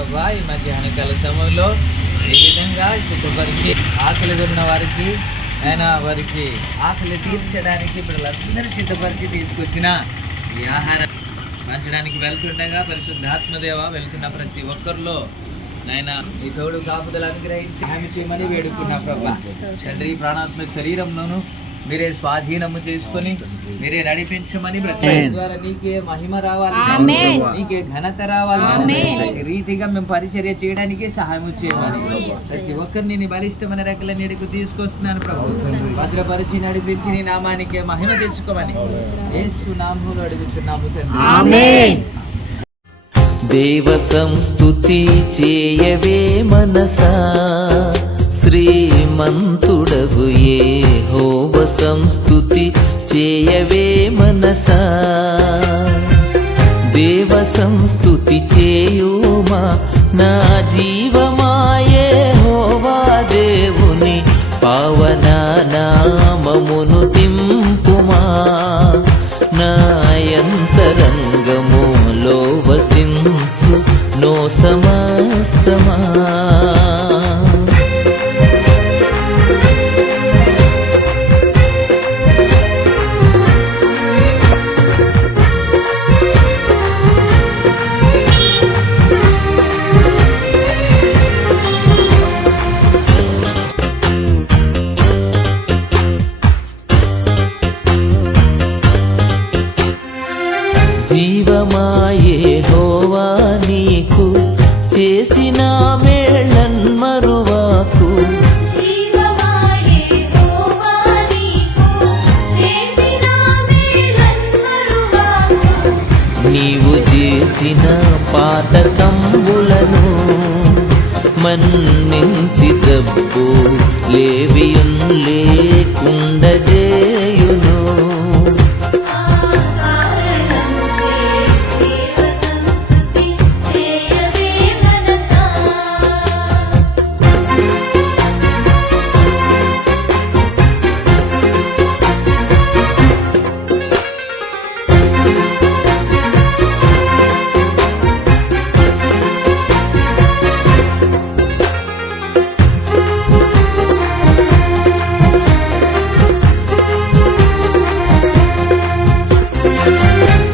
ప్రభా ఈ మధ్యాహ్న కాల సమయంలో ఈ విధంగా సిద్ధపరిచి ఆకలి ఉన్న వారికి ఆయన వారికి ఆకలి తీర్చడానికి బిడ్డలందరూ సిద్ధపరిచి తీసుకొచ్చిన ఈ ఆహారం పంచడానికి వెళ్తుండగా పరిశుద్ధాత్మదేవ వెళ్తున్న ప్రతి ఒక్కరిలో నాయన ఈ తోడు కాపుదలు అనుగ్రహించి హామీ చేయమని వేడుకున్నా ప్రభా. తండ్రి ప్రాణాత్మ శరీరంలోను మీరే స్వాధీనము చేసుకొని మీరే నడిపించమని ప్రతి ద్వారా నీకే మహిమ రావాలి, నీకే ఘనత రావాలి, ఈ రీతిగా మేము పరిచర్య చేయడానికి సహాయం చేయమని ప్రతి ఒక్కరిని నీ బలిష్టమైన రెక్కల నీడకు తీసుకొస్తున్నాను ప్రభు. భద్రపరిచి నడిపించి నీ నామానికే మహిమ తెచ్చుకోమని యేసు నామములో అడుగుచున్నాము తండ్రి. దేవ సంస్తుతి చేయవే మనసా, శ్రీమంతుడగు యెహోవ సంస్తుతి చేయవే మనసా. దేవ సంస్తుతి చేయుమా నా జీవమా యెహోవా దేవుని పావన నామమును దింపుమా. నా యంతరంగములో వసించు నో సమస్తమా. జీవమా యెహోవా నీకు చేసిన మేళన్ మరువాకు. నీవు చేసిన పాతకంబులను మన్నించి దబ్బు లేవియున్ లేకుండజేయును.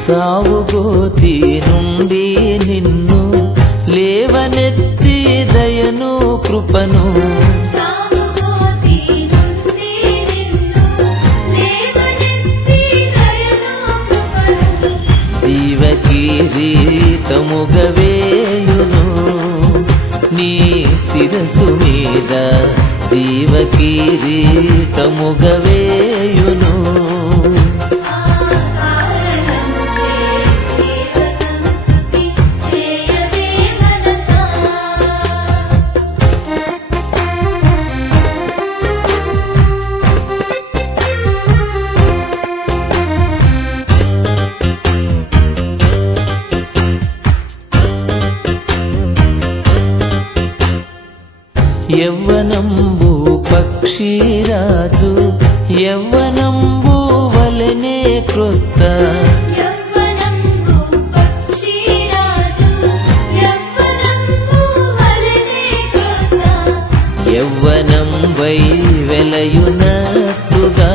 సావుగోతి నుండి నిన్ను లేవనెత్తి దయను కృపను. జీవకిరీటముగవేయును నీ శిరసు మీద, జీవకిరీటముగవేయును. యవ్వనంబు పక్షిరాజు యవ్వనంబు వలెనే క్రొత్త. యవ్వనం వై వెలయునట్టుగా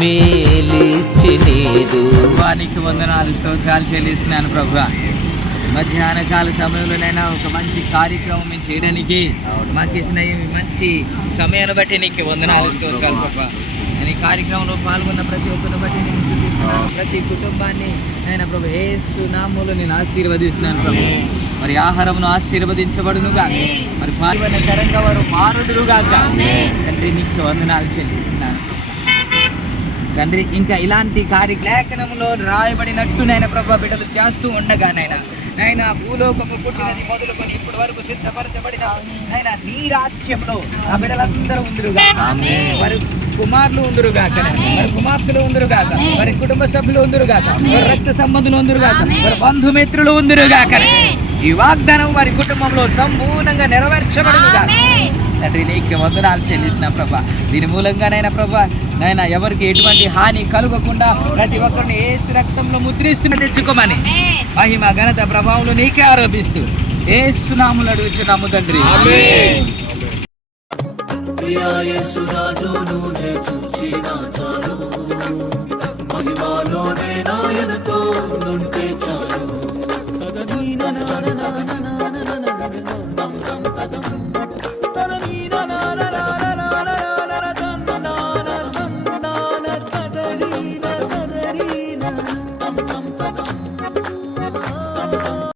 మేలిచ్చి నీదు. వానికి వందనాలు స్తోత్రాలు చెల్లిస్తున్నాను ప్రభా. మధ్యాహ్న కాల సమయంలోనైనా ఒక మంచి కార్యక్రమం మేము చేయడానికి మాకు ఇచ్చిన ఈ మంచి సమయాన్ని బట్టి నీకు వందనాలు స్తోత్రాలు ప్రభా. నేను ఈ కార్యక్రమంలో పాల్గొన్న ప్రతి ఒక్కరిని బట్టి నేను చూపిస్తున్నాను. ప్రతి కుటుంబాన్ని నేను ప్రభు యేసు నామములో నేను ఆశీర్వదిస్తున్నాను ప్రభు. మరి ఆహారమును ఆశీర్వదించబడునుగా, మరి పాల్గొనకరంగా వారు మారుదురుగా. తండ్రి నీకు వందనాలు చెల్లిస్తున్నాను తండ్రి. ఇంకా ఇలాంటి లేఖనంలో రాయబడినట్టు నైనా ప్రభు బిడ్డలు చేస్తూ ఉండగానైనా నైనా భూలోకము పుట్టినది మొదలుకొని ఇప్పటి వరకు సిద్ధపరచబడిన నైనా నీ రాజ్యంలో ఆ బిడ్డలందరూ ఉందిరుగా. వారి కుమారులు ఉందిరుగాక, వారి కుమార్తెలు ఉందిరుగాక, వారి కుటుంబ సభ్యులు ఉందిరుగాక, వారి రక్త సంబంధులు ఉందిరుగాక, వారి బంధుమిత్రులు ఉందిరుగాక. ఈ వాగ్దానం వారి కుటుంబంలో సంపూర్ణంగా నెరవేర్చబడునుగాక. తండ్రి నీకు వందనాలు చెల్లిస్తున్నా ప్రభా. దీని మూలంగానైనా ప్రభా నైనా ఎవరికి ఎటువంటి హాని కలుగకుండా ప్రతి ఒక్కరిని యేసు రక్తంలో ముద్రిస్తున్న తెచ్చుకోమని మహిమ ఘనత ప్రభావం నీకే ఆరోపిస్తూ యేసు నామములో అడుగుచున్నాము తండ్రి. ప్రియా యేసు రాజును నే చూచిన చాలు, మహిమలోనే నాయనతో నుంటే చాలు.